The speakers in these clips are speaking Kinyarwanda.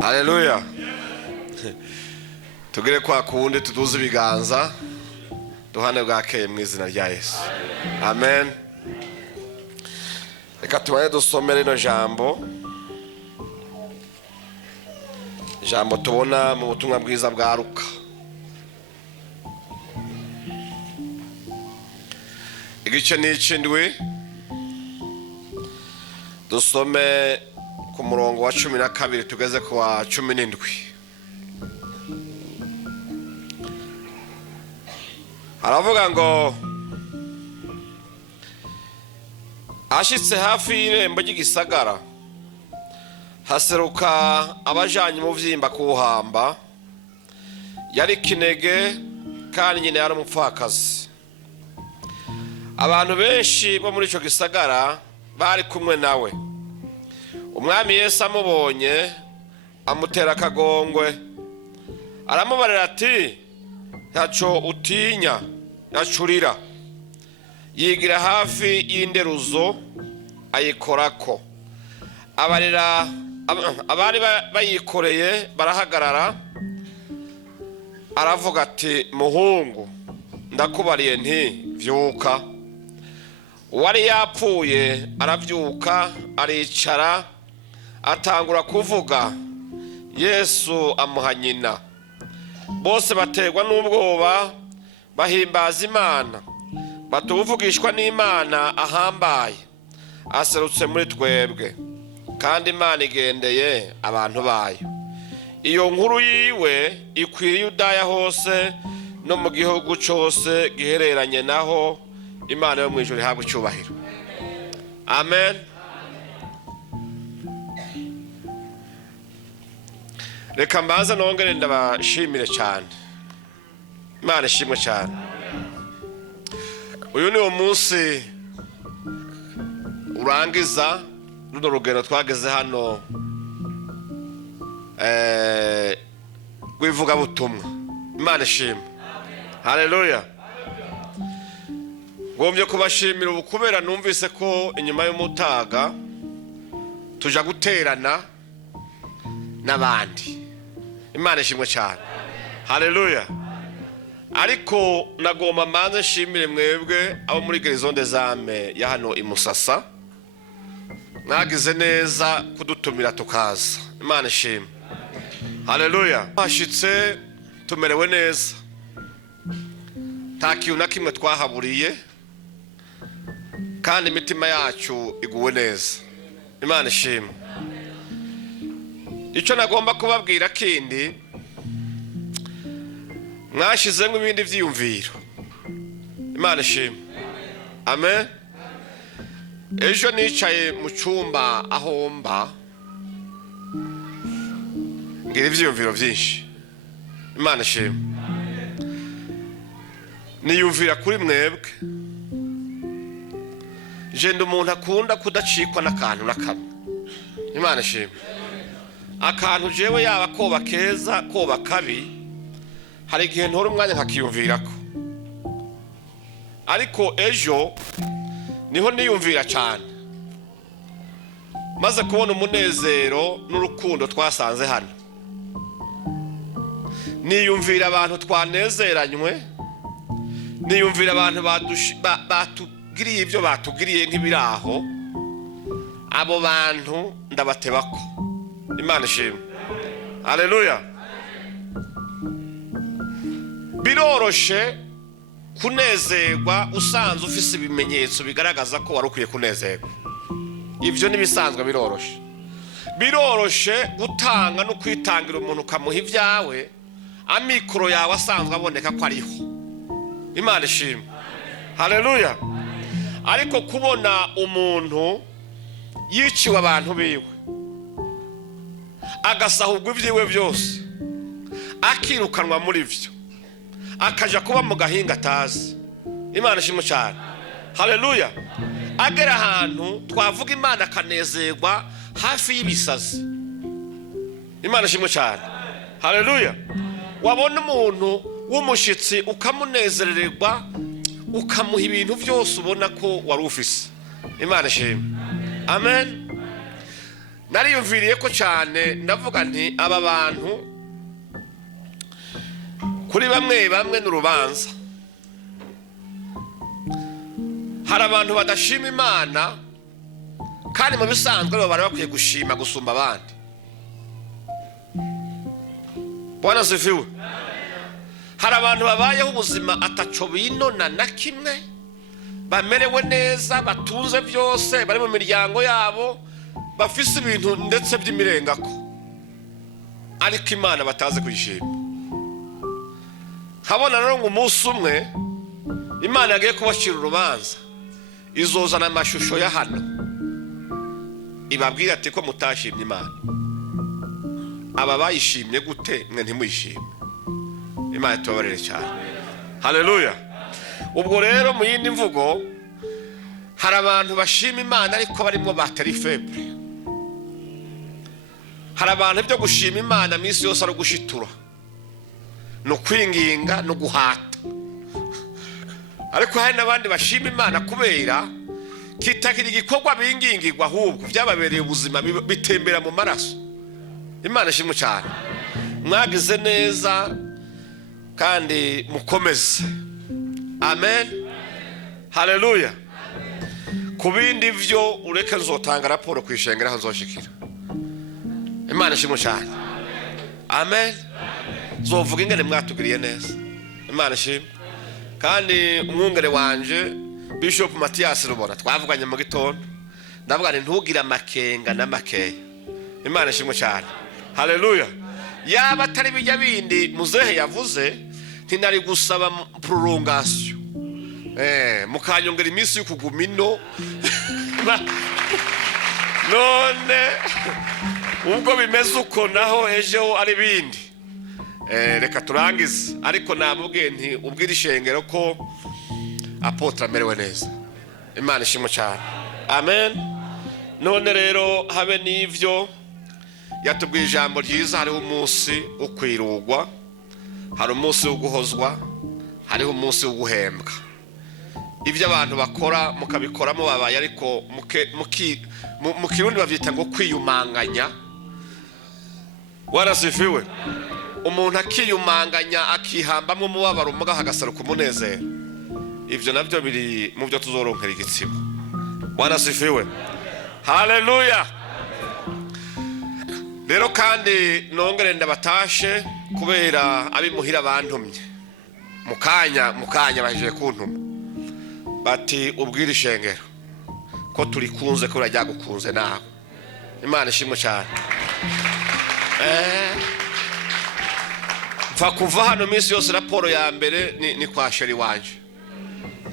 Haleluya. Tugire kwa kundi tuduze ibiganza duhane bwakeye mu izina rya Yesu. Amen. Reka tubaye dusome rino jambo tubona mu butumwa bwiza bwa Luka. Igice n'icindwi dusome ku murongo wa 12 tugeze ku wa 17. Aravuga ngo ashitse hafi y'irembo ry'igisagara haseruka abajanye mu vyimba guhamba. Yari kinege kandi nyine yari umupfakazi. Abantu benshi bo muri ico gisagara bari kumwe nawe. Umwami Yesu amubonye amutera akagongwe, aramubarira ati ntaco utinya, yacurira. Yigira hafi y'inderuzo ayikorako. Abari bayikoreye barahagarara. Aravuga ati muhungu, ndakubariye nti vyuka. Uwari yapfuye aravyuka aricara atangura kuvuga. Yesu amuha nyina. Bose bategwa n'ubwoba bahimbaza Imana, batuvugishwa n'Imana ahambaye aserutse muri twebwe, kandi Imana igendeye abantu bayo. Iyo nkuru yiwe ikwiriye Yudaya hose no mu gihugu cyose gihereranye naho. Imana yo mu ijuru ihabwe icyubahiro. Amen. Reka mbanza nongere ndabashimire cyane. Imana ishimwe cyane. Uyu ni umunsi urangiza runo rugendo twageze hano rw'ivuga butumwa. Imana ishimwe. Haleluya. Ngombye kubashimira ubu kubera numvise ko inyuma y'umutaga tuja guterana n'abandi. Imana ishimwe cyane. Haleluya. Ariko nagomba manze nshimire mwebwe abo muri Gerison des Âmes ya hano imusasa. Mwagize neza kudutumira tukaza. Imana ishimwe. Haleluya. Hashitse tumerewe neza. Nta kintu na kimwe twahaburiye, kandi imitima yacu iguwe neza. Imana ishimwe. Icyo nagomba kubabwira kindi, mwashizemo ibindi vyiyumviro. Imana ishimwe. Amen. Ejo nicaye mu cyumba aho mba ngira ivyiyumviro vyinshi. Imana ishimwe. Niyumvira kuri mwebwe. Jenda umuntu akunda kudacikwa n'akantu n'akamwe. Imana ishimwe. Akantu jewe yaba koba keza koba kabi, hari igihe ntora umwanya nkakiyumvirako. Ariko ejo niho niyumvira cyane, maze kubona umunezero n'urukundo twasanze hano. Niyumvira abantu twanezeranywe, niyumvira abantu batugiriye ibyo batugiriye nk'ibiraho. Abo bantu ndabatebako. Imana ishimwe. Haleluya. Biroroshe kunezerwa usanze ufise ibimenyetso bigaragaza ko wari ukwiye kunezerwa. Ibyo nibisanzwe biroroshe. Biroroshe gutanga no kwitangira umuntu ukamuha ibyawe, amikoro yawe asanzwe aboneka ko ariho. Imana ishimwe. Haleluya. Ariko kubona umuntu yiciwe abantu biwe, agasahurwa ibyiwe byose, akirukanwa muri byo, akaja kuba mu gahinga atazi. Imana ishimwe cyane. Haleluya. Agera ahantu twavuga Imana akanezerwa hafi y'ibisazi. Imana ishimwe cyane. Haleluya. wabona umuntu w'umushitsi ukamunezererwa ukamuha ibintu byose ubona ko wari ufise. Imana ishimwe. Amen. Nariyumviriye ko cyane ndavuga nti aba bantu kuri bamwe n'urubanza. Hari abantu badashima Imana kandi mu bisanzwe bari bakwiye gushima gusumba abandi. Bwana sifiwe. Hari abantu babayeho ubuzima ataco binona na kimwe, bamerewe neza, batunze byose, bari mu miryango yabo, bafise ibintu ndetse by'imirengako, ariko Imana bataze kuyishima. Habona rero ngo umunsi umwe Imana yagiye kubashira urubanza, izozana amashusho ya hano ibabwira ati ko mutashimye Imana. Aba bayishimye gute mwe ntimuyishime? Imana tubabarire cyane. Haleluya. Ubwo rero mu yindi mvugo hari abantu bashima Imana ariko barimo batari feble. Hari abantu byo gushima Imana minsi yose ari gushitura no kwinginga no guhata, ariko hari n'abandi bashima Imana kubera kitakiri igikorwa bingingirwa, ahubwo byababereye ubuzima bitembera mu maraso. Imana ishimwe cyane. Mwagize neza kandi mukomeze. Amen. Haleluya. Kubindi byo ureke nzotanga raporo kwishengera hazoshikira. Imana ishimwe cyane. Amen. Zovuga ingene mwatugiriye neza. Imana ishimwe. Kandi umwungere wanje Bishop Mathias Rubona twavuganye mu gitondo, ndavuga nti ntugira amakenga n'amakeya. Imana ishimwe cyane. Haleluya. Yaba atari bijya bindi muzehe yavuze ntinari gusaba prolongation, mukanyongera iminsi y'ukuguma ino none ubwo bimeze uko naho ejo ari bindi, reka turangize. Ariko namubwiye nti ubwira ishengero ko apotre amerewe neza. Imana ishimwe cyane. Amen. None rero habe n'ivyo yatubwiye ijambo ryiza. Hariho umunsi wo kwirugwa, hari umunsi wo guhozwa, hariho umunsi wo guhembwa. Ibyo abantu bakora mukabikoramo babaye, ariko mu Kirundi bavyita ngo kwiyumanganya. Warasifiwe. Umuntu akiyumanganya akihambamo umubabaro umuga hagasaruka umunezero. Ivyo navyo biri mu byo tuzoronkera igitsimo. Warasifiwe. Haleluya. Rero kandi nongere ndabatashe kubera abimuhira abantumye mukanya baje kuntuma bati ubwira ishengero ko turi kunze ko urajya gukunze nawe. Imana ishimwe cyane. Mfa kuva hano minsi yose raporo ya mbere ni kwa sheri wanje,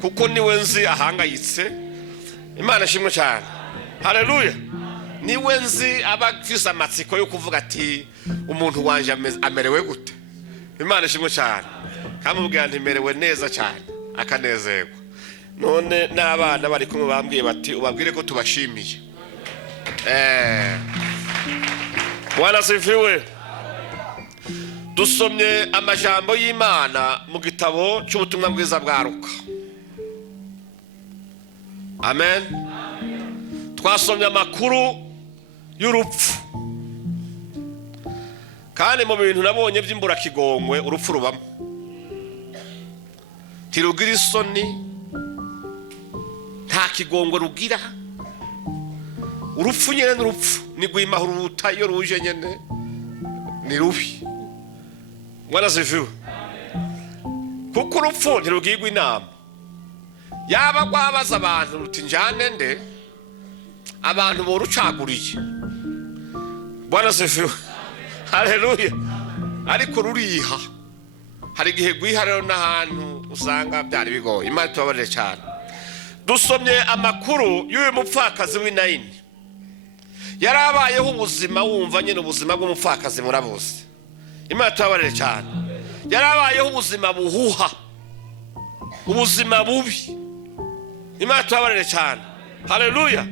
kuko niwe nzi ahangayitse. Imana ishimwe cyane. Haleluya. Niwe nzi abafise amatsiko yo kuvuga ati umuntu wanje amerewe gute. Imana ishimwe cyane. Kamubwira nti merewe neza cyane akanezerwa. None n'abana bari kumwe bambwiye bati ubabwire ko tubashimiye. Bwana sifiwe. Dusomye amajambo y'Imana mu gitabo cy'ubutumwa bwiza bwa Luka. Amen. Twasomye amakuru y'urupfu, kandi mu bintu nabonye by'imbura kigongwe urupfu rubamo. Tirugira isoni, nta kigongwe rugira. Urupfu nyene n'urupfu ni gwimahura iyo ruje nyene ni rubi. Mwana zivu. Kuko urupfu ntirugirwa inama. Yaba gwabaza abantu ruti njane nde abantu borucaguriye. Bwana zivu. Haleluya. Ariko ruriha. Hari gihe gwiha rero n'ahantu usanga byari bigoye. Imana tubabarire cyane. Dusomye amakuru y'uyu mupfakazi w'Inayini. Yarabayeho ubuzima wumva nyine ubuzima bw'umupfakazi murabuze. Imana tubabarire cyane. Yarabayeho ubuzima buhuha, ubuzima bubi. Imana tubabarire cyane. Haleluya.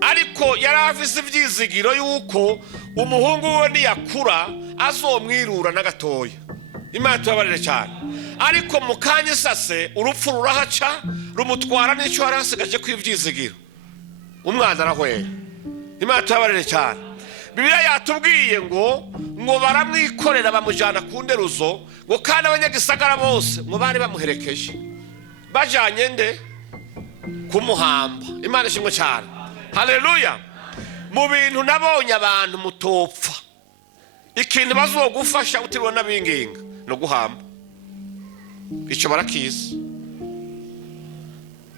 Ariko yarafise ivyizigiro yuko umuhungu we niyakura azomwirura n'agatoya. Imana tubabarire cyane. Ariko mu kanya sase urupfu rurahaca rumutwara n'icyo yarasigaje kw'ibyizigiro, umwana arahwera. Imana tubabarire cyane. Bibiliya yatubwiye ngo baramwikorera bamujyana ku nderuzo, ngo kandi abanyagisagara bose ngo bari bamuherekeje bajyanye nde kumuhamba. Imana ishimwe cyane. Haleluya. Mu bintu nabonye abantu mutopfa, ikintu bazogufasha utiriwe n'abinginga no guhamba. Icyo barakizi.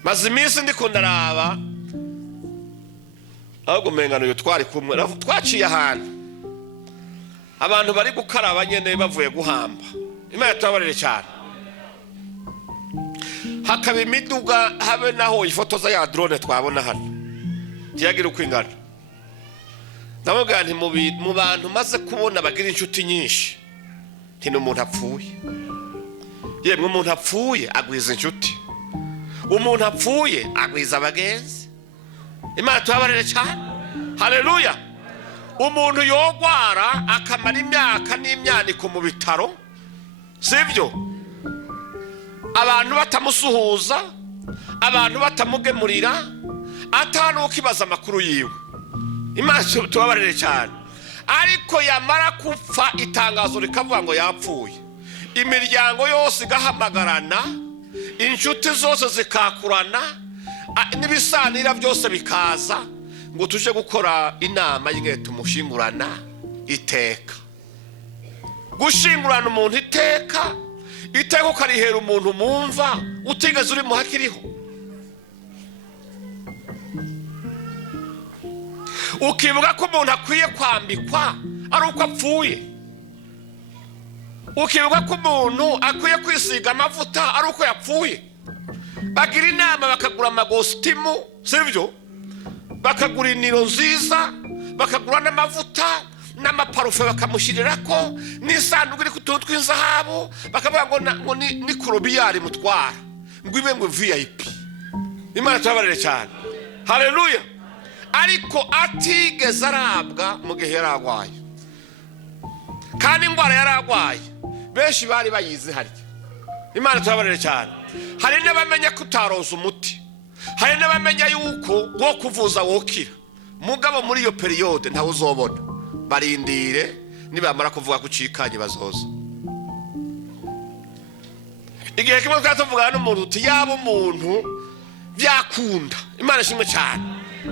Maze iminsi ndiko ndaraba ahubwo mengano yo twari kumwe twaciye ahantu abantu bari gukaraba nyene bavuye guhamba. Imana tubabarire cyane. Hakaba imiduga habe naho ifotoza ya drone twabona hano tiyagira uko ingana. Ndavuga nti mu bantu maze kubona bagira inshuti nyinshi nti n'umuntu apfuye. Yemwe umuntu apfuye agwiza inshuti, umuntu apfuye agwiza abagenzi. Imana tubabarire cyane. Haleluya. Umuntu yogwara akamara imyaka n'imyaniko mu bitaro, sivyo? Abantu batamusuhuza, abantu batamugemurira, atanu ukibaza amakuru yiwe. Imana tubabarire cyane. Ariko yamara kupfa itangazo rikavuga ngo yapfuye, imiryango yose igahamagarana, inshuti zose zikakurana, n'ibisanira byose bikaza ngo tuje gukora inama y'ingene tumushingurana iteka. Gushingurana umuntu iteka ukarihera umuntu mumva utigeze uri muhakiriho. Ukivuga ko umuntu akwiye kwambikwa ari uko apfuye, ukivuga ko umuntu akwiye kwisiga amavuta ari uko yapfuye. Bagira inama bakagura amagositimu, sivyo? Bakagura iniro nziza, bakagura n'amavuta n'amaparufe bakamushirirako, n'isanduku iri kutuntu tw'inzahabu bakavuga ngo ni korobiyari mutwara ngo ibe ngo VIP. Imana tubabarire cyane. Haleluya. Ariko atigeze arabwa mu gihe yaragwaye, kandi ingwara yaragwaye benshi bari bayizi harya. Imana tubabarire cyane. Hari n'abamenya kutaroza umuti, hari n'abamenya yuko wo kuvuza wokira, mugabo muri iyo periode ntawe uzobona. Barindire nibamara kuvuga ko cikanye bazoza. Igihe kimwe twatuvugana n'umuntu uti yaba umuntu byakunda. Imana ishimwe cyane.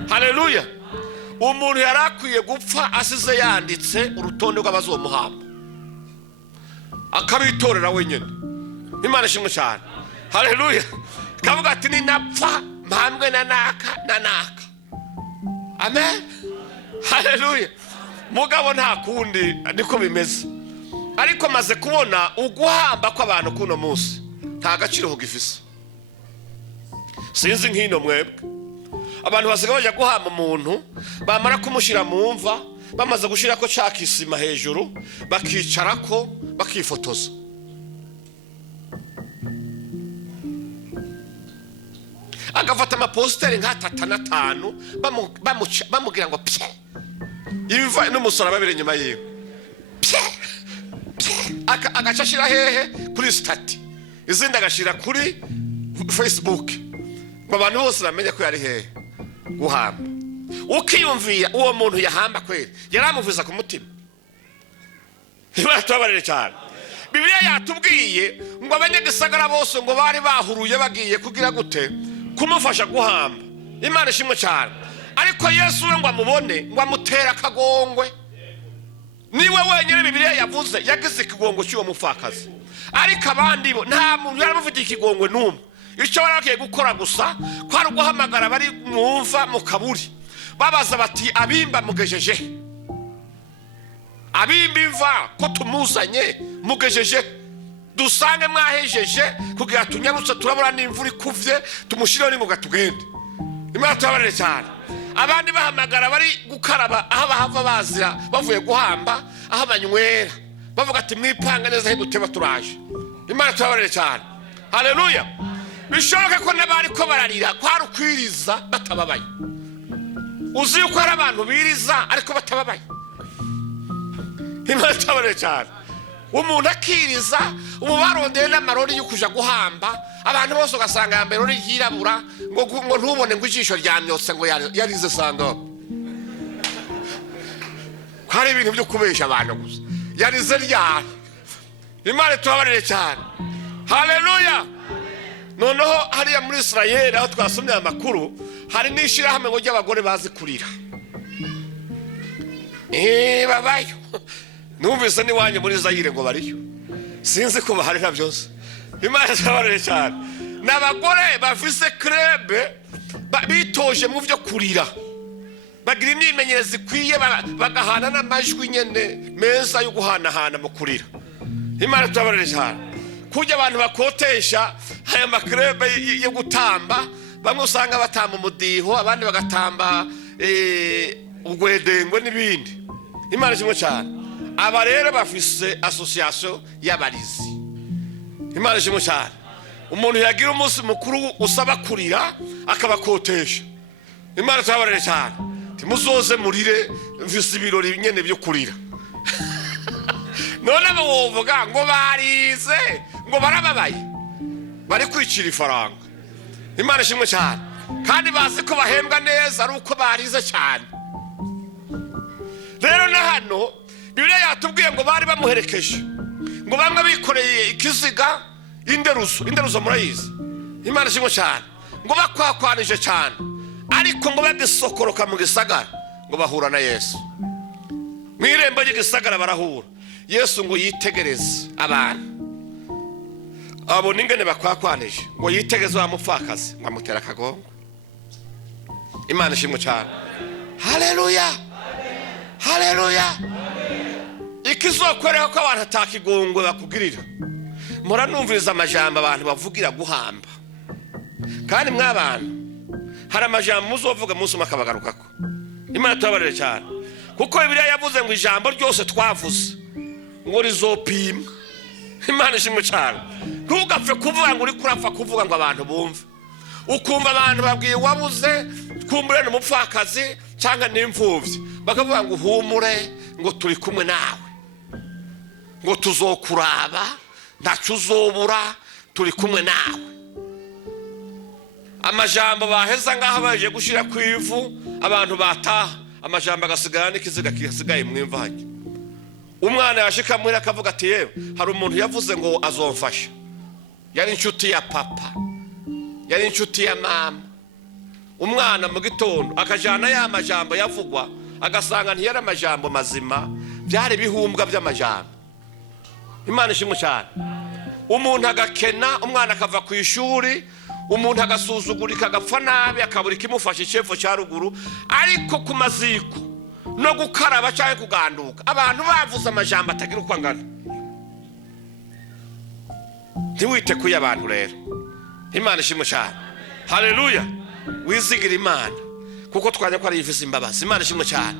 Haleluya. Umuntu yarakwiye gupfa asize yanditse urutonde rw'abazomuhamba, akabitorera wenyine. Imana ishimwe cyane. Haleluya. Kavuga ati ni napfa mpambwe na naka. Amen. Haleluya. Mugabo nta kundi niko bimeze. Ariko maze kubona uguhamba kw'abantu kuno munsi nta gaciro gifise. Sinzi nkino mwebwe, abantu basigaye baje guhamba umuntu bamara kumushira mu mva, bamaze gushira ko cakisima hejuru bakicarako bakifotoza. Agafata amaposteri nka 3 bamugira ngo pye imva n'umusaraba babiri nyuma yiwe pye agacashira hehe kuri stati, izindi agashira kuri Facebook ngo abantu bose bamenye ko yari hehe guhamba. Ukiyumvira uwo muntu yahamba kweli yaramuvuza ku mutima. Imana tubabarire cyane. Bibiliya yatubwiye ngo abanyagisagara bose ngo bari bahuruye bagiye kugira gute kumufasha guhamba. Imana ishimwe cyane. Ariko Yesu we ngo amubone ngo amutera akagongwe. Niwe wenyine Bibiliya yavuze yagize ikigongwe cy'uwo mupfakazi. Ariko abandi bo nta muntu yaramufite ikigongwe n'umwe. Icyo baragiye gukora gusa kwari guhamagara bari mwumva mu kaburi, babaza bati abimba mugejeje, abimba imva ko tumuzanye mugejeje, dusange mwahejeje kugira tunyarutse turabura n'imvura ikuvye tumushireho n'ingoga tugende. Imana tubabarire cyane. Abandi bahamagara bari gukaraba aho bahava bazira bavuye guhamba, aho banywera bavuga ati mwipanga neza he duteba turaje. Imana tubabarire cyane. Haleluya. Bishoboka ko n'abari ko bararira kwari ukwiriza batababaye. Uzi yuko hari abantu biriza ariko batababaye. Imana tubabarire cyane. umuntu akiriza ubu barondeye n'amarori yo kuja guhamba abantu bose ugasanga yambaye rori ryirabura ngo ntubone ngo ijisho ryamyotse ngo yarize sanga hari ibintu byo kubesha abantu gusa yarize ryari. Imana tubabarire cyane. Haleluya. Noneho hariya muri Israel aho twasomye amakuru hari n'ishirahamwe ngo ry'abagore bazi kurira. Babayo numvise ni wanye muri Zaire ngo bariyo sinzi ko baharira byose. Imana tubabarire cyane. N'abagore bafise krebe bitoje mu byo kurira, bagira imyimenyerezo ikwiye, bagahana n'amajwi nyene meza yo guhanahana mu kurira. Imana tubabarire cyane. Kujya abantu bakotesha aya makrebe yo gutamba, bamwe usanga batamba umudiho, abandi bagatamba ugwedengwe n'ibindi. Imana kimwe cyane. Aba rero bafise association y'abarizi. Imana kimwe cyane. Umuntu yagira umunsi mukuru usaba kurira akabakotesha. Imana tubabarire cyane. Timuzoze murire mfise ibirori nyene byo kurira. None abo wovuga ngo barize ngo barababaye bari kwicira ifaranga. Imana ishimwe cyane. Kandi bazi ko bahembwa neza ari uko barize cyane. Rero na hano Bibiliya yatubwiye ngo bari bamuherekeje, ngo bamwe bikoreye ikiziga inderuzo murayizi. Imana ishimwe cyane. Ngo bakwakwanije cyane, ariko ngo bagisokoroka mu gisagara ngo bahura na Yesu. Mwirembo ry'igisagara barahura. Yesu ngo yitegereze abantu, abo ningene bakwakwanije, ngo yitegereze wa mupfakazi ngo amutera akagongo. Imana ishimwe cyane. Haleluya. Haleluya. Ikizokwereka ko abantu atakigongwe bakugirira. Mpora numviriza amajambo abantu bavugira guhamba. Kandi mw'abantu hari amajambo muzovuga munsi makabagarukako. Imana tubabarire cyane. Kuko Bibiliya yavuze ngo ijambo ryose twavuze ngo rizopimwa. Imana ishimwe cyane. Ntugapfe kuvuga ngo uri kurapfa kuvuga ngo abantu bumve. Ukumva abantu babwiye wabuze kumbure n'umupfakazi cyangwa n'imfuvyi, bakavuga ngo humure ngo turi kumwe nawe, ngo tuzokuraba ndacu uzobura turi kumwe nawe. Amajambo baheza ngaho baje gushira kwivu, abantu bataha amajambo agasigara n'ikiziga kisigaye mwimvanye. Umwana yashika muri akavuga ati yewe hari umuntu yavuze ngo azomfasha, yari inshuti ya papa, yari inshuti ya mama. Umwana mu gitondo akajana ya majambo yavugwa, agasanga ntiyari amajambo mazima, byari bihumbwa by'amajambo. Imana ishimwe cyane. Umuntu agakena, umwana akava ku ishuri, umuntu agasuzugurika agapfa nabi, akabura ikimufasha icefo cya ruguru, ariko ku maziko no gukaraba cyangwa kuganduka abantu bavuze amajambo atagira uko angana. Ntiwite kuya abantu rero. Imana ishimwe cyane. Haleluya. Wizigira Imana kuko twanya ko ari ifise imbabazi. Imana ishimwe cyane.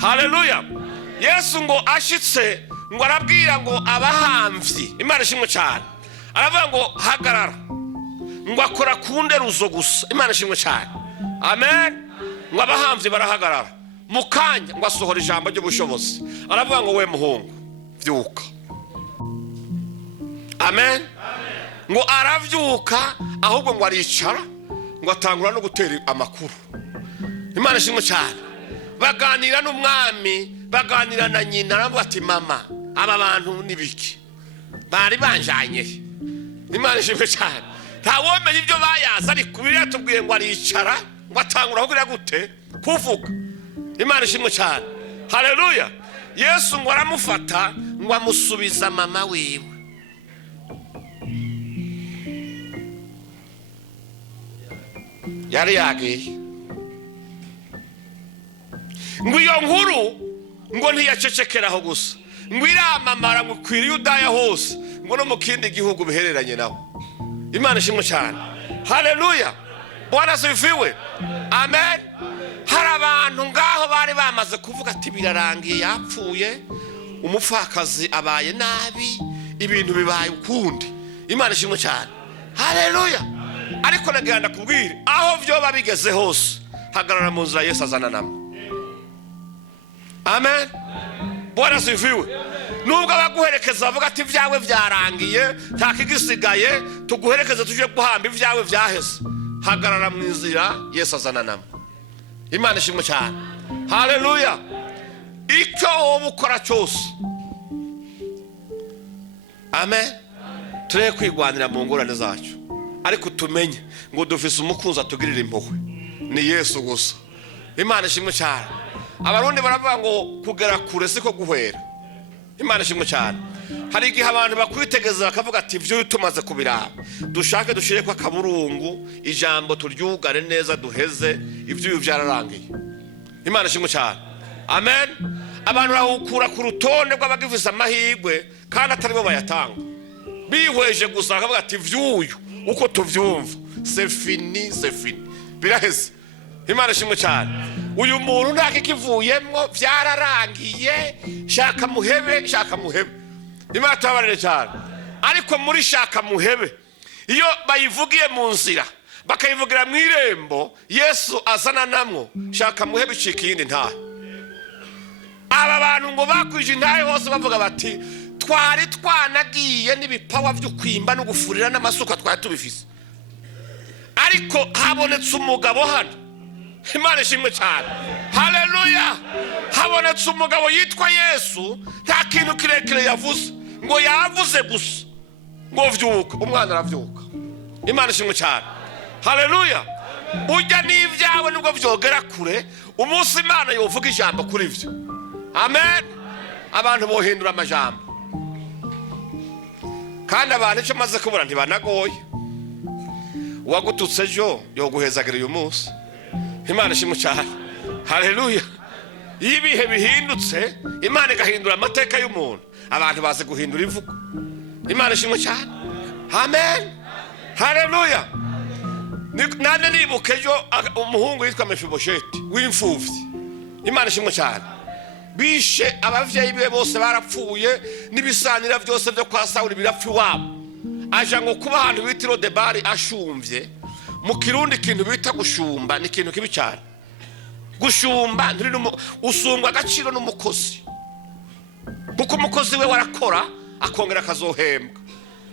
Haleluya. Yesu ngo ashitse ngo arabwira ngo abahamvyi, Imana ishimwe cyane, aravuga ngo hagarara, ngo akora kunderuzo gusa. Imana ishimwe cyane. Amen. Ngo abahamvyi barahagarara, mukanya ngo asohora ijambo ry'ubushobozi, aravuga ngo we muhungu vyuka. Amen. Ngo aravyuka, ahubwo ngo aricara, ngo atangura no gutera amakuru. Imana ishimwe cyane. Baganira n'umwami, baganira na nyina, aravuga ati mama aba bantu nibiki bari banjanye. Imana ishimwe cyane. Ntawomenya ibyo bayaza, ariko Bibiliya tubwiye ngo aricara, ngo atangura kugira gute kuvuga. Imana ishimwe cyane. Haleluya. Yesu ngo aramufata ngo amusubiza mama wiwe. Yari yagiye. Ngo iyo nkuru ngo ntiyacecekeraho gusa, ngo iramamara ngo kwiriye Yudaya hose, ngo no mu kindi gihugu bihereranye naho. Imana ishimwe cyane. Haleluya. Bwana asifiwe. Amen. Hari abantu ngaho bari bamaze kuvuga ati birarangiye, yapfuye, umupfakazi abaye nabi, ibintu bibaye ukundi. Imana ishimwe cyane. Haleluya. Ariko nagenda kubwira aho byo babigeze hose, hagarara mu nzira Yesu azananamo. Amen. Bwana asifiwe. nubwo abaguherekeza bavuga ati ibyawe byarangiye nta kigisigaye, tuguherekeze tuje guhamba ibyawe byaheze, hagarara mu nzira Yesu azananamo. Imana ishimwe cyane. Haleluya. Icyo wowe ukora cyose, amen, tureke kwigwanira mu ngorane zacu, ariko tumenye ngo dufise umukunzi atugirira impuhwe, ni Yesu gusa. Imana ishimwe cyane. Abarundi baravuga ngo kugera kure siko guhera. Imana ishimwe cyane. Hari igihe abantu bakwitegeza bakavuga ati ibyo tumaze kubiraba, dushake dushire kwa kaburungu ijambo turyugare neza duheze, ibyo byararangiye. Imana ishimwe cyane. Amen. Abantu bahukura ku rutonde rw'abagifise amahirwe kandi atari bo bayatanga, bihweje gusa bakavuga ati vyuyu uko tuvyumva c'est fini, c'est fini, biraheze. Imana ishimwe cyane. Uyu muntu ntakikivuyemwo, byararangiye, shaka muhebe, shaka muhebe. Imana tubabarire cyane. Ariko muri shaka muhebe, iyo bayivugiye mu nzira bakayivugira mu irembo, Yesu azananamwo, shaka muhebe icikindi ntahe. Aba bantu ngo bakwije intahe hose bavuga bati twari twanagiye n'ibipawa byo kwimba no gufurira n'amasuka twari tubifise, ariko habonetse umugabo hano. Imana ishimwe cyane. Haleluya. Habonetse umugabo yitwa Yesu, nta kintu kirekire yavuze, ngo yavuze gusa ngo vyuka, umwana aravyuka. Imana ishimwe cyane. Haleluya. Ujya n'ibyawe nubwo vyogera kure, umunsi Imana yovuga ijambo kuri vyo, amen, abantu bohindura amajambo. Kandi abantu icyo maze kubura ntibanagoye, uwagututse ejo yoguhezagira uyu munsi. Imana ishimwe cyane. Haleluya. Iyo ibihe bihindutse, Imana igahindura amateka y'umuntu, abantu baze guhindura ivugo. Imana ishimwe cyane. Amen. Haleluya. Nane nibuka ejo umuhungu yitwa Mefibosheti w'imfuvyi. Imana ishimwe cyane. Bishe abavyeyi be bose barapfuye, nibisanira byose byo kwa Sawuli birapfi wabo. Aja ngo kuba ahantu bitiro de bari ashumvye. Mu Kirundi kintu bita gushumba ni kintu kibi cyane. Gushumba nturi usungwa agaciro n'umukozi, kuko umukozi we warakora akongera akazohembwa.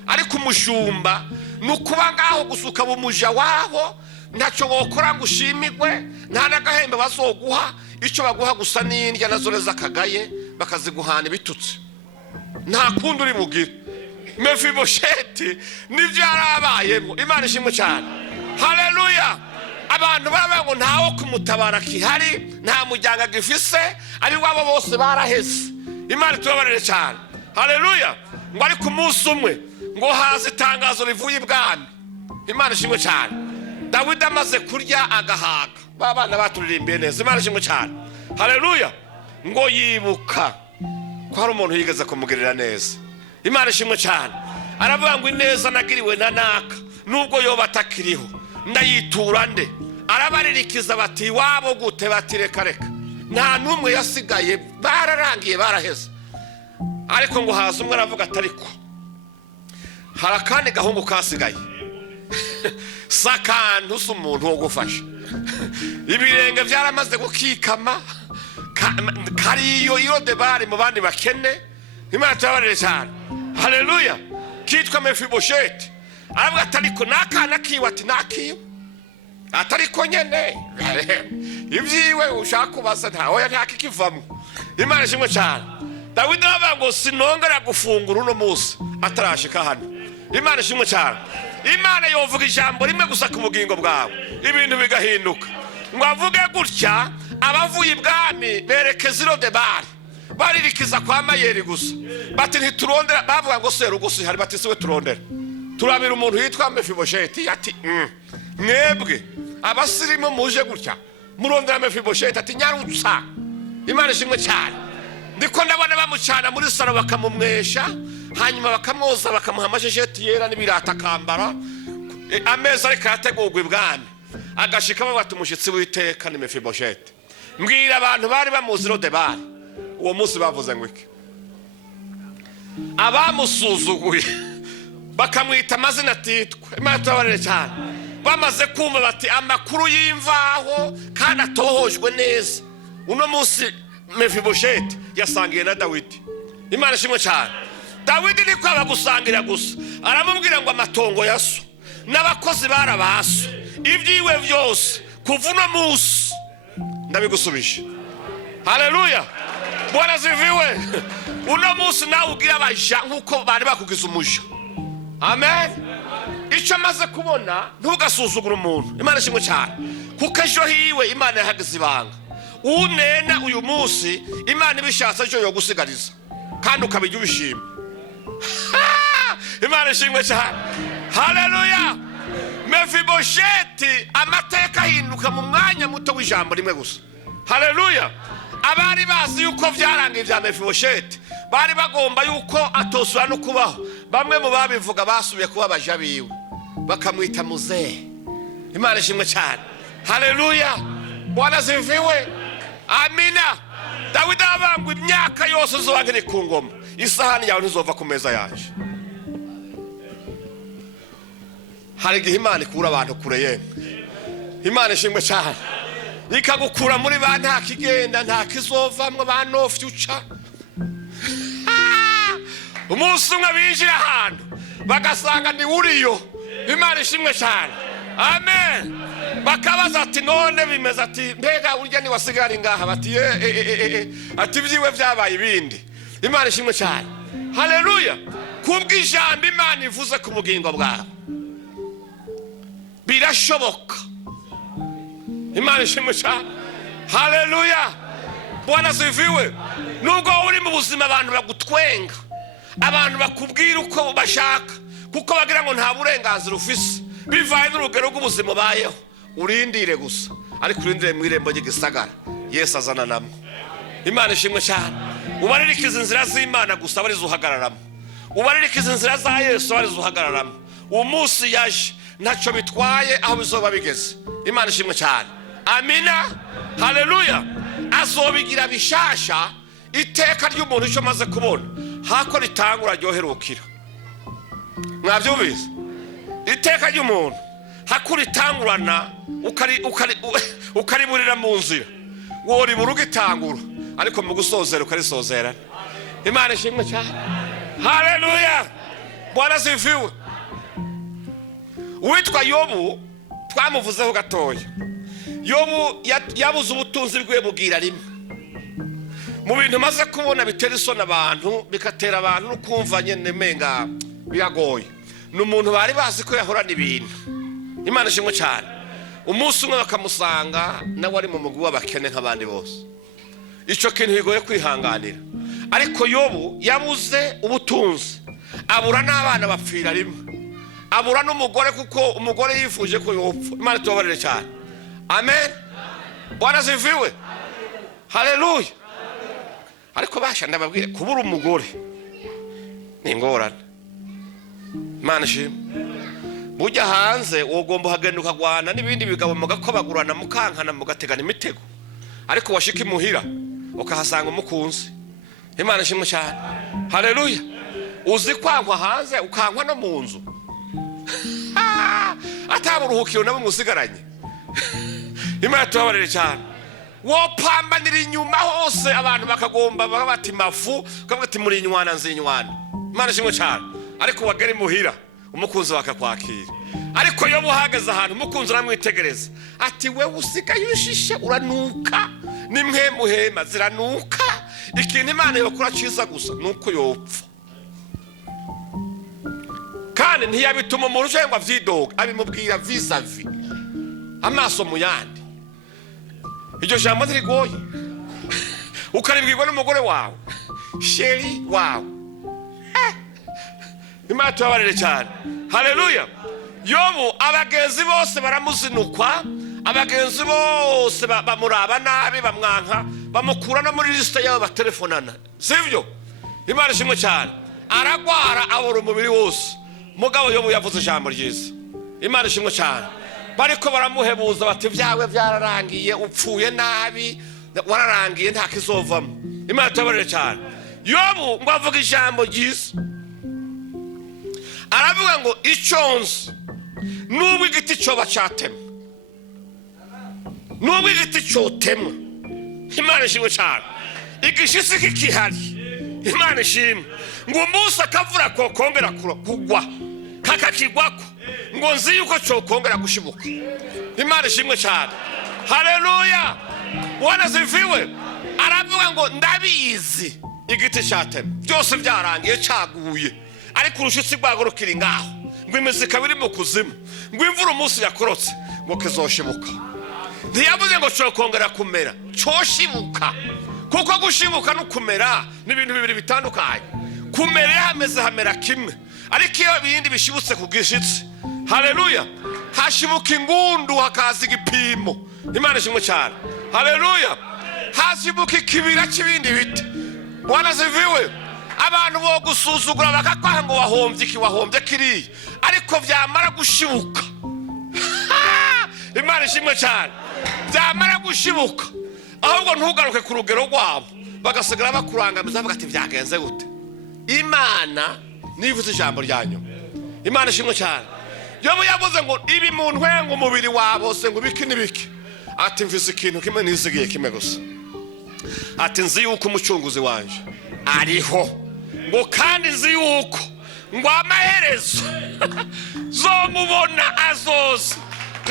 Ariko umushumba nukuba ngaho gusuka bumuja waho, ntacyo wokora ngo ushimigwe, nta nagahembe bazoguha, icyo baguha gusa n'indya nazo z'akagaye bakaziguhana bitutse, nta kundi uri bugire. Mefibosheti nibyo yarabayemo. Imana ishimwe cyane. Haleluya. Abantu baravuga ngo ntawo kumutabara kihari, nta mujyanga gifise, ari wabo bose baraheze. Imana tubabarire cyane. Haleluya. Ngo ari ku munsi umwe ngo haza itangazo rivuye ibwami. Imana ishimwe cyane. Dawidi amaze kurya agahaga, babana baturirimbiye neza. Imana ishimwe cyane. Haleluya. Ngo yibuka ko hari umuntu yigeze kumugirira neza. Imana ishimwe cyane. Aravuga ngo ineza nagiriwe na naka, nubwo yoba atakiriho, ndayitura nde. Arabaririkiza bati wabo gute, bati reka reka, nta numwe yasigaye, bararangiye baraheze. Ariko ngo haza umwe aravuga ati ariko hari akandi gahungu kasigaye. Sakantu si umuntu wo gufasha, ibirenge byaramaze gukikama, kariyo iyo debari mu bandi bakene. Imana tubabarire cyane. Haleluya. Kitwa Mefibosheti aravuga ati ariko nakana kiwe, ati nakiwe, atariko nyene ibyiwe ushaka kubaza ntaho ntakikivamo. Imana ishimwe cyane. Dawidi aravuga ngo sinongera gufungura uno munsi atarashika hano. Imana ishimwe cyane. Imana yovuga ijambo rimwe gusa ku bugingo bwawe, ibintu bigahinduka. Ngo avuge gutya, abavuye ibwami berekeza iro debari, baririkiza kwa mayeri gusa, bati ntiturondera. Bavuga ngo seru gusa hari, bati siwe turondera, turabira umuntu yitwa Mefibosheti. Ati mwebwe abasirimu muje gutya murondera Mefibosheti, ati nyarutsa. Imana ishimwe cyane. Ndiko ndabona bamucana muri saro bakamumwesha, hanyuma bakamwoza bakamuha amashesheti yera n'ibirata akambara, ameza ariko yategurwa ibwami. Agashikamo bati umushitsi w'iteka ni Mefibosheti. Mbwira abantu bari bamuzi iro debari uwo munsi bavuze ngo iki? Abamusuzuguye bakamwita amazina atitwa. Imana tubabarire cyane. Bamaze kumva bati amakuru y'imvaho kandi atohojwe neza, uno munsi Mefibosheti yasangiye na Dawidi. Imana ishimwe cyane. Dawidi ni kwaba gusangira gusa, aramubwira ngo amatongo yaso n'abakozi barabaso ibyiwe byose kuva uno munsi ndabigusubije. Haleluya, Bwana ziviwe. Uno munsi nawe ugira abaja nkuko bari bakugize umuja. Amen. Icyo amaze kubona ntugasuzugura umuntu. Imana ishimwe cyane, kuko ejo hiwe Imana yahagize ibanga. Unena uyu munsi Imana ibishatse ejo yo gusigariza kandi ukabijya ubishima. Imana ishimwe cyane. Haleluya. Mefibosheti amateka ahinduka mu mwanya muto w'ijambo rimwe gusa. Haleluya. Abari bazi yuko byarangiye bya Mefibosheti bari bagomba yuko atosura no kubaho. Bamwe mu babivuga basubiye kuba abaja biwe bakamwita muzehe. Imana ishimwe cyane. Haleluya, Bwana ziviwe. Amina. Dawidi abangwa imyaka yose uzobangire ku ngoma, isahani yawe ntizova ku meza yaje. Hari igihe Imana ikura abantu kure yemwe. Imana ishimwe cyane, ikagukura muri ba nta kigenda nta kizovamwe ba no future. Umunsi umwe binjira ahantu bagasanga ni uriyo. Imana ishimwe cyane. Amen. Bakabaza ati none bimeze ati mbega urya ni wasigara ngaha bati ati byiwe byabaye ibindi. Imana ishimwe cyane. Haleluya. Kubw'ijambo Imana ivuze ku bugingo bwawe birashoboka. Imana ishimwe cyane. Haleluya, Bwana ziviwe. Nubwo uri mu buzima abantu bagutwenga, abantu bakubwira uko bashaka kuko bagira ngo nta burenganzira ufise bivaye n'urugero rw'ubuzima bayeho, urindire gusa. Ariko urindire mu irembo ry'igisagara Yesu azana namwe. Imana ishimwe cyane. Ubaririkiza inzira z'Imana gusa bari zuhagararamo. Ubaririkiza inzira za Yesu bari zuhagararamo. Umunsi yaje ntacyo bitwaye aho bizoba bigeze. Imana ishimwe cyane. Amina. Haleluya. Azobigira bishasha iteka ry'umuntu icyo maze kubona hako ritangura ryoherukira. Mwabyumvise? Iteka ry'umuntu hakuritangurana ukariburira mu nzira, wori mu rugo itangura ariko mu gusozera ukarisozera. Imana ishimwe cyane. Haleluya, Bwana ziviwe. Uwitwa Yobu twamuvuzeho gatoya. Yobu yabuze ubutunzi bwe bugira rimwe. Mu bintu maze kubona bitera isoni abantu, bikatera abantu no kumva nyene menga biragoye. N'umuntu bari bazi ko yahorana ibintu. Imana ishimwe cyane. Umunsi umwe bakamusanga nawe ari mu mugwi w'abakene nk'abandi bose. Ico kintu bigoye kwihanganira. Ariko Yobu yabuze ubutunzi, abura n'abana bapfira rimwe, abura n'umugore kuko umugore yifuje ko yopfa. Imana tubabarire cyane. Amen. Bwana ziviwe. Haleluya. Ariko basha ndababwire kubura umugore ni ingorane. Imana ishimwe. Bujya hanze ugomba hagenda ukagwana n'ibindi bigabo mugakobagurana mukankana mugategana imitego, ariko washika imuhira ukahasanga umukunzi. Imana ishimwe cyane. Haleluya. Uzi kwankwa hanze ukankwa no mu nzu ataburuhukiro nabo musigaranye. Imana tubabarire cyane. Wopambanira inyuma hose abantu bakagomba bati mafu ukavuga ati muri inywana nzinywana. Imana ishimwe cyane. Ariko wagera imuhira umukunzi wakakwakira. Ariko Yobu uhagaze ahantu umukunzi aramwitegereza ati we usigaye ushishe uranuka nimwe muhema ziranuka. Ikintu Imana yokora cyiza gusa nuko yopfa, kandi ntiyabituma umuntu cyangwa vyidoga, abimubwira vis-a-vis amaso mu yandi. Iryo jambo ntirigoye. Ukaribwirwa n'umugore wawe, sheri wawe. Imana tubabarire cyane. Haleluya. Yobu abagenzi bose baramuzinukwa, abagenzi bose bamuraba nabi, bamwanka, bamukura no muri liste yabo batelefonana. Sivyo? Imana ishimwe cyane. Aragwara abura umubiri wose. Mugabo Yobu yavuze ijambo ryiza. Imana ishimwe cyane. Bariko baramuhebuza bati vyawe byararangiye, upfuye nabi, wararangiye nta kizovamo. Imana tubabarire cyane. Yobu ngo avuga ijambo ryiza. Aravuga ngo iconze nubwo igiti cyoba cyatemwe, nubwo igiti cyotemwe. Imana ishimwe cyane. Igishisi kikihari Imana ishimwe ngo umunsi akavura kokongera kugwa kakakigwako ngo nzi yuko cokongera gushibuka. Imana ishimwe cyane. Haleluya. Bwana ziviwe. Aravuga ngo ndabizi igiti cyateme byose byarangiye caguye, ariko urushitsi rwago rukiri ngaho, ngo imizi kabiri mu kuzimu, ngo imvura umunsi yakorotse ngo kizoshibuka. Ntiyavuze ngo cokongera kumera, coshibuka. Kuko gushibuka no kumera ni ibintu bibiri bitandukanye. Kumera hamera kimwe, ariko iyo bindi bishibutse ku gishitsi, haleluya, hashibuka ingundu hakaza igipimo. Imana ishimwe cyane. Haleluya. Hashibuka ikibira cy'ibindi biti. Bwana ziviwe. Abantu bo gusuzugura bakakwaha ngo wahombye kiriya, ariko byamara gushibuka, Imana ishimwe cyane, byamara gushibuka, ahubwo ntugaruke ku rugero rwabo, bagasigara bakurangamiza bavuga ati byagenze gute. Imana nivuze ijambo ryanyu. Imana ishimwe cyane. Yobu yavuze ngo ibi muntu wengo umubiri wabose ngo biki nibiki, ati mvise ikintu kimwe nizigiye kimwe gusa, ati nzi yuko umucunguzi wanje ariho, ngo kandi nzi yuko ngo amaherezo zomubona azoza.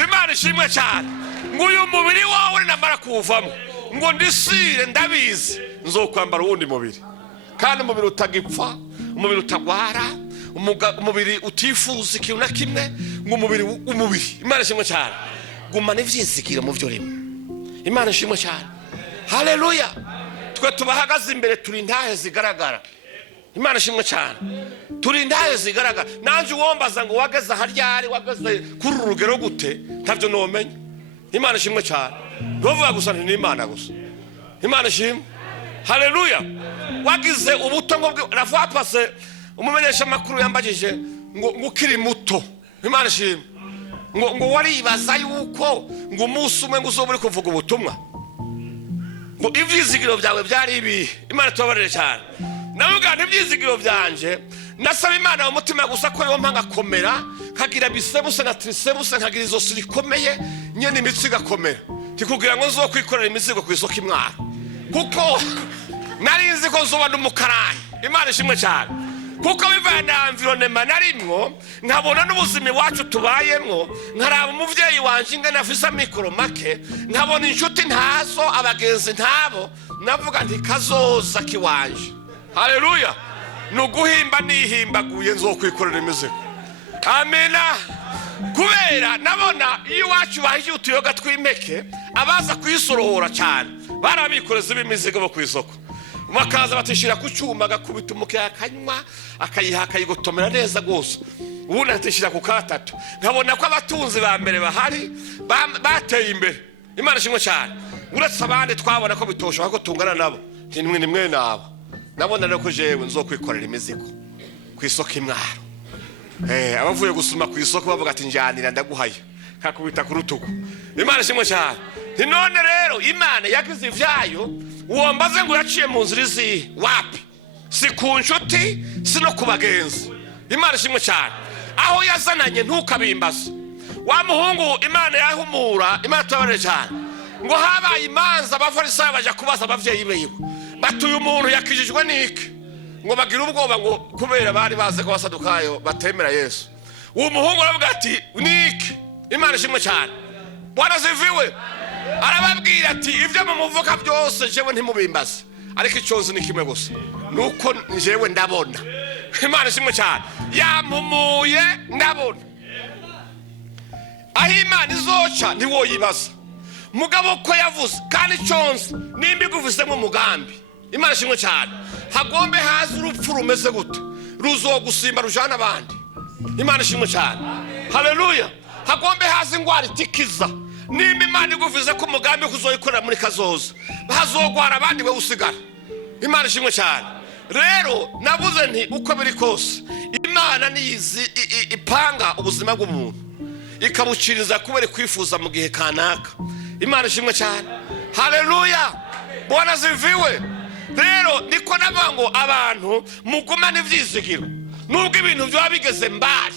Imana ishimwe cyane. Ngo uyu mubiri wawe namara kuwuvamo, ngo ndisire ndabizi nzokwambara uwundi mubiri, kandi umubiri utagipfa, umubiri utagwara, umubiri utifuza ikintu na kimwe, ngo umubiri. Imana ishimwe cyane. Gumana ivyizigiro mu byo rimwe. Imana ishimwe cyane. Haleluya. Twe tubahagaze imbere turi intahe zigaragara. Imana ishimwe cyane. Turi intahe zigaragara. Nanje uwombaza ngo wageze haryari, wageze kuri urugero gute, ntavyo nomenya. Imana ishimwe cyane. Ndovuga gusa ni Imana gusa. Imana ishimwe. Haleluya. Wagize ubutongo bwe rafapase umumenyesha makuru yambagije ngo ukiri muto. Imana ishimwe. Ngo waribaza yuko ngo umunsi umwe ngo uzoburi kuvuga ubutumwa, ngo ivyizigiro byawe byari ibi. Imana tubabarire cyane. Navuga n'ivyizigiro byanje, nasaba Imana mu mutima gusa ko yo mpanga komera, kagira bisebuse na trisebuse, kagira izosi rikomeye, nyene imitsi gakomera, tikugira ngo nzo kwikorera imizigo ku isoko imwara, kuko narinzi ko nzoba n'umukarani. Imana ishimwe cyane. Kuko bivana environnement narimwo, nkabona n'ubuzima wacu tubayemwo, nkaraba umuvyeyi wanje ingana afisa mikoro make, nkabona inshuti ntazo, abagenzi ntabo, navuga nti kazoza kiwanje. Haleluya. Nuguhimba nihimbaguye nzokwikorera imizigo. Amina. Kubera nabona iyo wacu bahije utuyoga twimeke, abaza kwisorohora cyane barabikoreza imizigo bo kwisoko, bakaza batishira ku cyuma gakubita umukaya akanywa, akayiha akayigotomera neza gose, ubundi atishira ku katatu. Nkabona ko abatunzi ba mbere bahari bateye imbere. Imana ishimwe cyane. Uretse abandi twabona ko bitoshoka ko tungana nabo, nimwe nabo, nabona rero ko jewe nzokwikorera imizigo ku isoko imwaro. Abavuye gusuma ku isoko bavuga ati njanira ndaguhaye, kakubita ku rutugu. Imana ishimwe cyane. None rero Imana yagize ivyayo, uwombaze ngo yaciye mu nzira izi wapi, si ku nshuti, si no ku bagenzi. Imana ishimwe cyane. Aho yazananye ntukabimbaze. Wa muhungu Imana yahumura, Imana tubabarire cyane, ngo habaye imanza abafarisayo baja kubaza abavyeyi biwe batuye umuntu yakijijwe niki, ngo bagira ubwoba ngo kubera bari baze ko basadukayo batemera Yesu. Uwo muhungu aravuga ati niki. Imana ishimwe cyane. Bwana ziviwe. Arababwira ati ivyo mu muvuka byose jewe ntimubimbaze, ariko iconzi ni kimwe gusa, nuko jewe ndabona. Imana ishimwe cyane. Yampumuye ndabona. Aho Imana izoca ntiwoyibaza. Mugabo ko yavuze kandi iconzi nimba iguvizemo umugambi. Imana ishimwe cyane. Hagombe haza urupfu rumeze gute, ruzogusimba rujana abandi. Imana ishimwe cyane. Haleluya. Hagombe haza ingwara itikiza, nimba Imana iguvize ko umugambi kuzoyikorera muri kazoza, hazogwara abandi we usigara. Imana ishimwe cyane. Rero navuze nti uko biri kose Imana niyizi ipanga ubuzima bw'umuntu, ikabuciriza kubera kwifuza mu gihe kanaka. Imana ishimwe cyane. Haleluya. Bwana ziviwe. Rero niko nabango abantu mugumana ivyizigiro, nubwo ibintu byo bigeze mbari,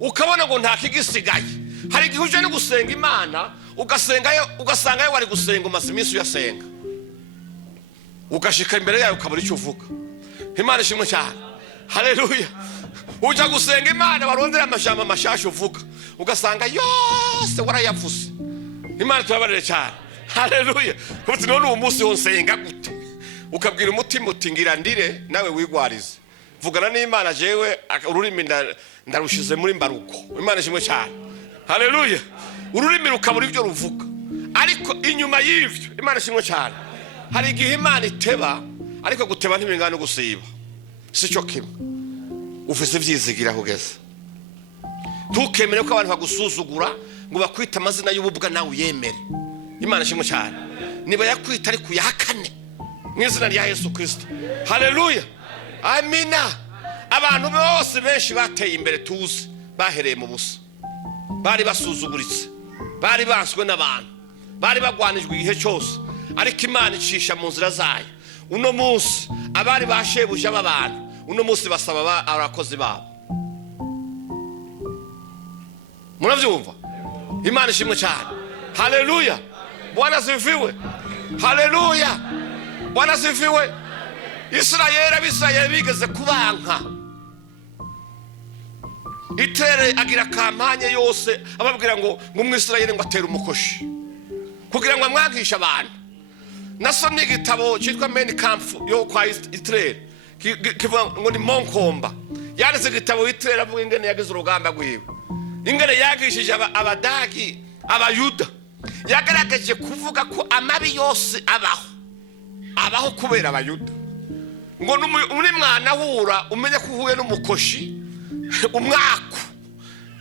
ukabona ngo nta kigisigaye. Hari igihe uje no gusenga Imana, ugasangayo wari gusenga umaze iminsi uyasenga, ugashika imbere yayo ukabura icyo uvuga, Imana ishimwe cyane. Haleluya. Uja gusenga Imana warondera amajambo mashasha uvuga ugasanga yose warayavuze. Imana tubabarire cyane. Haleluya. Kuti none uwo munsi wonsenga gute ukabwira umutima uti ngira ndire nawe wigwarize. Vugana n'Imana jewe ururimi ndarushize muri mbaruko. Imana ishimwe cyane. Haleluya. Ururimi rukabura ibyo ruvuga. Ariko inyuma y'ivyo Imana ishimwe cyane. Hari igihe Imana iteba ariko guteba ntibingana gusiba. Sico kimwe. Ufise vyizigira kugeza. Ntukemere ko abantu bagusuzugura ngo bakwita amazina y'ububwa nawe uyemere. Imana ishimwe cyane. Niba yakwita ari kuyahakane mw'izina rya Yesu Kristo. Haleluya. Amina. Abantu bose benshi bateye imbere tuzi bahereye mu busa. Bari basuzuguritse. Bari banswe n'abantu. Bari bagwanijwe igihe cyose. Ariko Imana icisha mu nzira zayo. Uno munsi abari bashebuje abantu. Uno munsi basaba abakozi babo. Muravyumva? Imana ishimwe cyane. Haleluya. Bwana sifiwe. Haleluya. Bwana sifiwe. Abisirayeli bigeze kubanka. Itere agira kampanye yose ababwira ngo umwisirayeli ngo atera umukoshi kugira ngo amwangisha abantu. Nasomye igitabo cyitwa Men Camp yo kwa Israel kivuga ngo ni Monkomba. Yanditse igitabo Israel avuga ingene yagize urugamba rwiwe, ingene yagishije abadagi abayuda. Yagaragaje kuvuga ko amabi yose abaho kubera abayuda. Ngo uri mwana hura umenye ko uhuye n'umukoshi umwaku.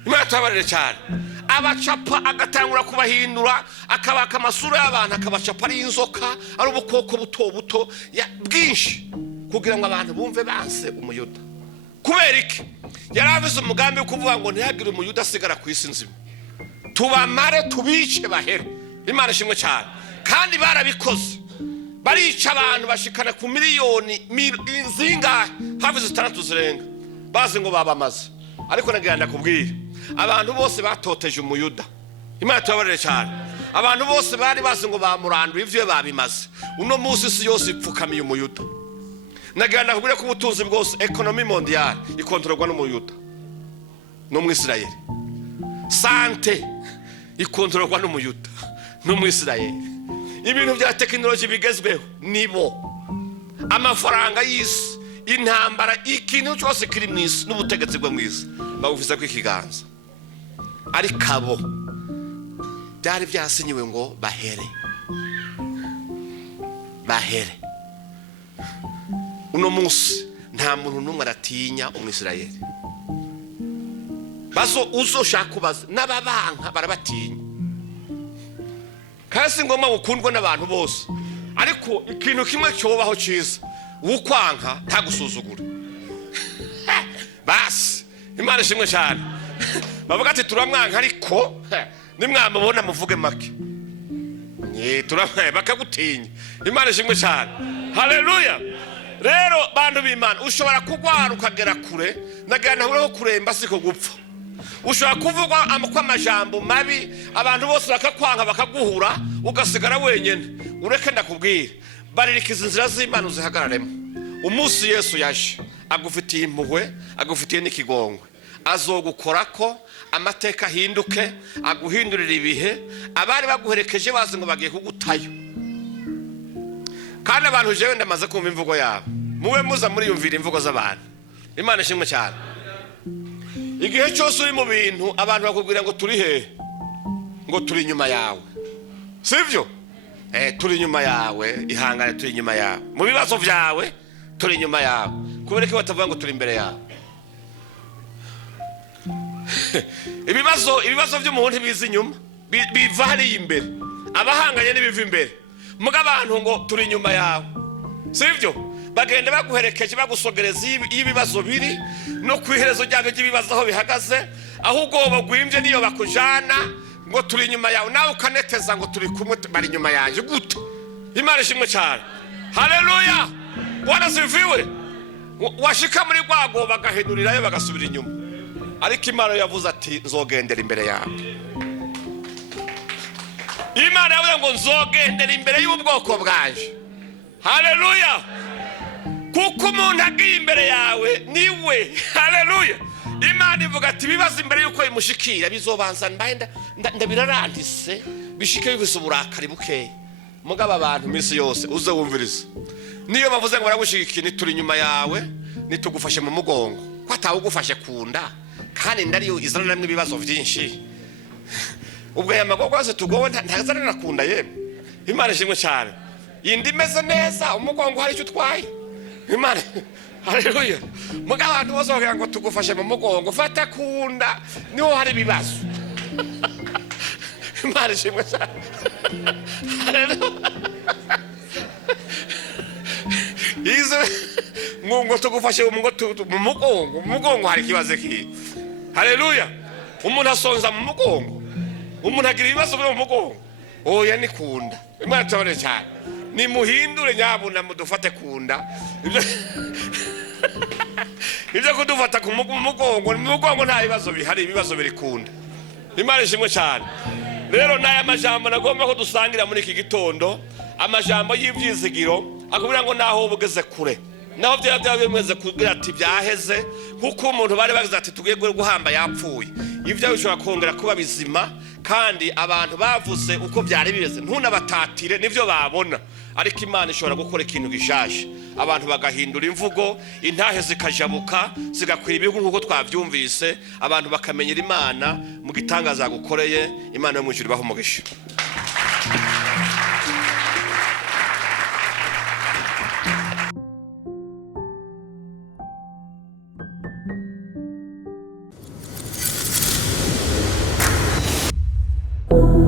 Imana tubabarire cyane. Abacapa agatangura kubahindura akabaka amasura y'abantu akabacapa ari inzoka ari ubukoko buto buto bwinshi kugira ngo abantu bumve banse umuyuda. Kubera iki? Yaravuze umugambi wo kuvuga ngo ntihagire umuyuda asigara ku isi nzima, tubamare tubice bahere. Imana ishimwe cyane. Kandi barabikoze. Barica abantu bashikana ku miliyoni zingahe hafi 6 zirenga. Bazi ngo babamaze. Ariko nagenda kubwira abantu bose batoteje umuyuda. Imana tubabarire cyane. Abantu bose bari bazi ngo bamuranduye ivyo babimaze. Uno munsi isi yose ipfukamiye umuyuda. Nagenda kubwira ko ubutunzi bwose economy mondiale ikontororwa n'umuyuda no mu Israel. Sante ikontororwa n'umuyuda no mu Israel. Ibintu bya technology bigezweho nibo. Amafaranga y'isi, intambara, ikintu cyose kiri mu isi n'ubutegetsi bwo mu isi bagufisa kwikiganza. Ariko abo byari byasinyiwe ngo bahere. Uno munsi nta muntu numwe aratinya umwisirayeli. Bazo uzoshaka kubaza n'ababanka barabatinya. Kasi ngoma ukundwa n'abantu bose. Ariko ikintu kimwe cyobaho cyiza ukwanka ntagusuzugura. Basi Imana ishimwe cyane. Bavuga ati turamwanka ariko nimwamubona muvuge make. Turamwe bakagutinya. Imana ishimwe cyane. Haleluya. Rero bantu b'Imana ushobora kugwara ukagera kure nagana uriho kuremba siko gupfa. Ushobora kuvuga amajambo mabi abantu bose bakakwanka bakaguhura ugasigara wenyene. Ureke ndakubwira baririkiza inzira z'Imana uzihagararemo. Umunsi Yesu yaje agufitiye impuhwe agufitiye n'ikigongwe. Azogukorako amateka hinduke aguhindurira ibihe. Abari baguherekeje bazi ngo bagiye kugutayo. Kandi abantu jewe ndamaze kumva imvugo yabo. Muwe muza muri yumvira imvugo z'abantu. Imana ishimwe cyane. Igihe cyose uri mu bintu abantu bakubwira ngo turi he, ngo turi inyuma yawe. Sivyo? Turi inyuma yawe, ihangane turi inyuma yawe. Mu bibazo byawe turi inyuma yawe. Kubera ko batavuga ngo turi imbere yawe. Ibibazo by'umuntu biza inyuma, biva hari imbere. Abahanganye n'ibiva imbere. Muga abantu ngo turi inyuma yawe. Sivyo? Bagenda baguherekeje bagusogereza ibibazo biri no kwiherezo ryabyo by'ibibazo aho bihagaze, ahubwo bagwimvye niyo bakujana ngo turi inyuma yawe. Nawe ukaneteza ngo turi kumwe bari inyuma yaje gute. Imana ishimwe cyane. Haleluya. Bwana sifiwe. Washika muri rwago bagahenurirayo bagasubira inyuma. Ariko Imana yavuze ati nzogendera imbere yawe. Imana yavuze ngo nzogendera imbere y'ubwoko bwanje. Haleluya. kuko umuntu agiye imbere yawe niwe. Haleluya. Imana ivuga ati ibibazo imbere yuko bimushikira bizobanza ndabirarandise bishike bivise uburakari bukeya. Mugabo abantu iminsi yose uze wumviriza, niyo bavuze ngo baragushigikira nituri inyuma yawe nitugufashe mu mugongo, ko atawugufashe kunda kandi ndariyo izana namwe ibibazo byinshi. Ubwo aya magogo yose tugowe ntazana nakunda yemwe. Imana ishimwe cyane. Yindi meze neza umugongo hari icyo utwaye. Imana haleluya. Mugabo abantu bose bavuga ngo tugufashe mu mugongo fata kunda niho hari ibibazo. Imana ishimwe cyane. Izo ngo tugufashe mu mugongo hari kibazo ki. Haleluya. Umuntu asonza mu mugongo, umuntu agira ibibazo mu mugongo, oya ni kunda. Imana tubone cyane. Ni muhindure nyabuna mudufate kunda. Ibyo kudufata ku mugongo nta bibazo bihari, ibibazo biri kunda. Imana ishimwe cyane. Rero naya majambo nagomba ko dusangira muri iki gitondo, amajambo y'ivyizigiro akubwira ngo naho ubugeze kure, naho byaba bimeze kugira ati byaheze, kuko umuntu bari bagize ati tugiye guhamba yapfuye. Ibyo bishobora kongera kuba bizima, kandi abantu bavuze uko byari bimeze ntunabatatire nivyo babona. Ariko Imana ishobora gukora ikintu gishashe, abantu bagahindura imvugo, intahe zikajabuka zigakwira ibihugu nkuko twavyumvise, abantu bakamenyera Imana mu gitangaza gukoreye. Imana yo mu ijuru ibahe umugisha. Thank you.